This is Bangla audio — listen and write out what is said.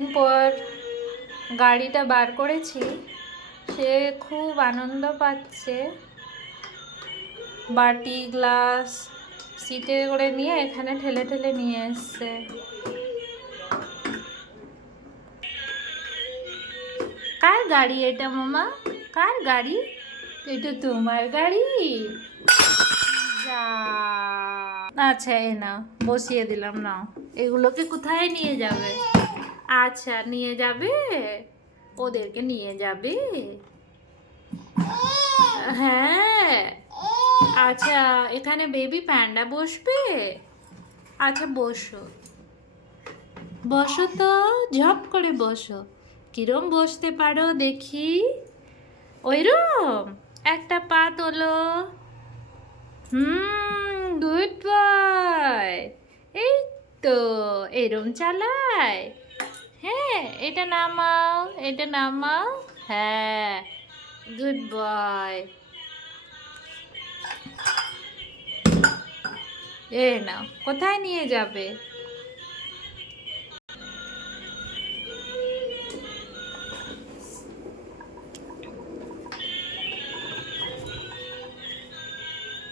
পর গাড়িটা বার করেছি, সে খুব আনন্দ পাচ্ছে। বাটি গ্লাস সিটে করে নিয়ে এখানে ঠেলে ঠেলে নিয়ে এসছে। কার গাড়ি এটা মামা? কার গাড়ি? এটা তোমার গাড়ি? যা, আচ্ছা এ নাও, বসিয়ে দিলাম, নাও। এগুলোকে কোথায় নিয়ে যাবে? আচ্ছা নিয়ে যাবে, ওদেরকে নিয়ে যাবে। হ্যাঁ, আচ্ছা এখানে বেবি প্যান্ডা বসবে। আচ্ছা বসো, বসো তো, ঝপ করে বসো। কিরম বসতে পারো দেখি? ওইরম একটা পা তোলো। Good boy. এই তো, এরম চালায়। হ্যাঁ, এটা নামাও, এটা নামাও। হ্যাঁ, গুড বয়। এ নাও, কোথায় নিয়ে যাবে?